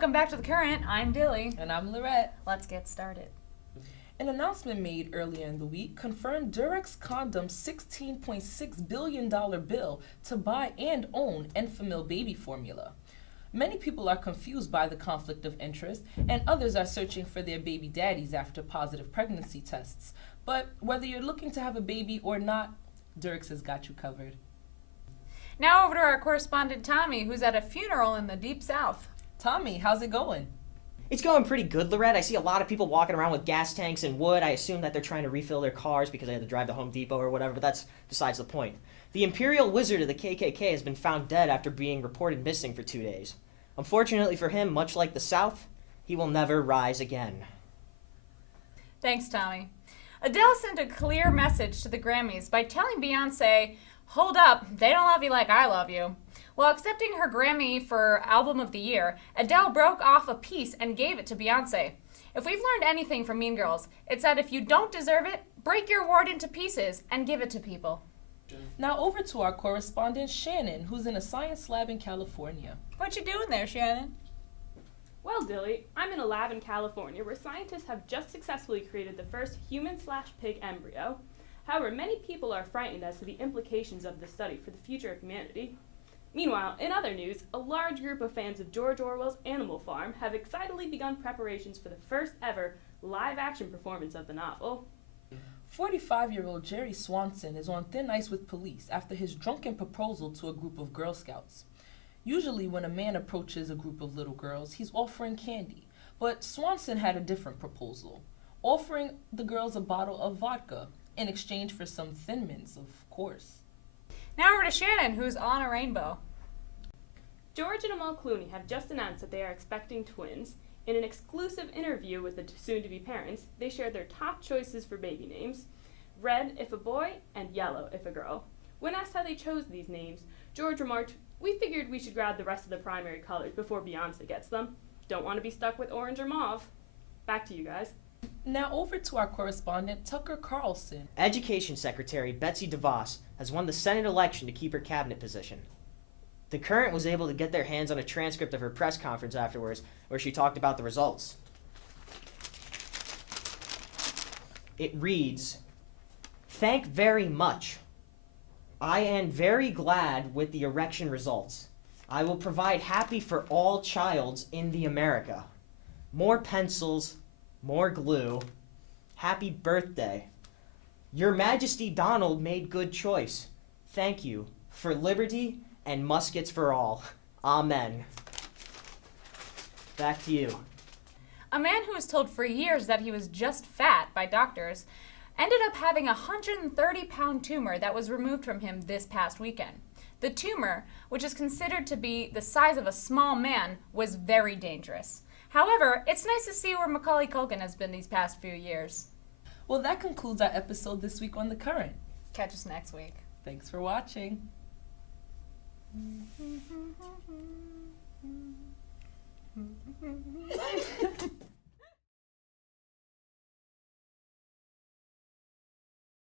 Welcome back to The Current. I'm Dilly. And I'm Lorette. Let's get started. An announcement made earlier in the week confirmed Durex condoms' $16.6 billion bill to buy and own Enfamil baby formula. Many people are confused by the conflict of interest, and others are searching for their baby daddies after positive pregnancy tests. But whether you're looking to have a baby or not, Durex has got you covered. Now over to our correspondent Tommy, who's at a funeral in the Deep South. Tommy, how's it going? It's going pretty good, Lorette. I see a lot of people walking around with gas tanks and wood. I assume that they're trying to refill their cars because they had to drive to Home Depot or whatever, but that's besides the point. The Imperial Wizard of the KKK has been found dead after being reported missing for 2 days. Unfortunately for him, much like the South, he will never rise again. Thanks, Tommy. Adele sent a clear message to the Grammys by telling Beyoncé, "Hold up, they don't love you like I love you." While accepting her Grammy for Album of the Year, Adele broke off a piece and gave it to Beyoncé. If we've learned anything from Mean Girls, it's that if you don't deserve it, break your award into pieces and give it to people. Now over to our correspondent Shannon, who's in a science lab in California. What you doing there, Shannon? Well, Dilly, I'm in a lab in California where scientists have just successfully created the first human/pig embryo. However, many people are frightened as to the implications of this study for the future of humanity. Meanwhile, in other news, a large group of fans of George Orwell's Animal Farm have excitedly begun preparations for the first ever live-action performance of the novel. 45-year-old Jerry Swanson is on thin ice with police after his drunken proposal to a group of Girl Scouts. Usually when a man approaches a group of little girls, he's offering candy. But Swanson had a different proposal, offering the girls a bottle of vodka in exchange for some Thin Mints, of course. Now over to Shannon, who's on a rainbow. George and Amal Clooney have just announced that they are expecting twins. In an exclusive interview with the soon-to-be parents, they shared their top choices for baby names: red if a boy and yellow if a girl. When asked how they chose these names, George remarked, "We figured we should grab the rest of the primary colors before Beyoncé gets them. Don't want to be stuck with orange or mauve." Back to you guys. Now over to our correspondent Tucker Carlson. Education Secretary Betsy DeVos has won the Senate election to keep her cabinet position. The Current was able to get their hands on a transcript of her press conference afterwards, where she talked about the results. It reads, "Thank very much. I am very glad with the election results. I will provide happy for all childs in the America. More pencils, more glue. Happy birthday. Your Majesty Donald made good choice. Thank you for liberty and muskets for all. Amen." Back to you. A man who was told for years that he was just fat by doctors ended up having a 130-pound tumor that was removed from him this past weekend. The tumor, which is considered to be the size of a small man, was very dangerous. However, it's nice to see where Macaulay Culkin has been these past few years. Well, that concludes our episode this week on The Current. Catch us next week. Thanks for watching.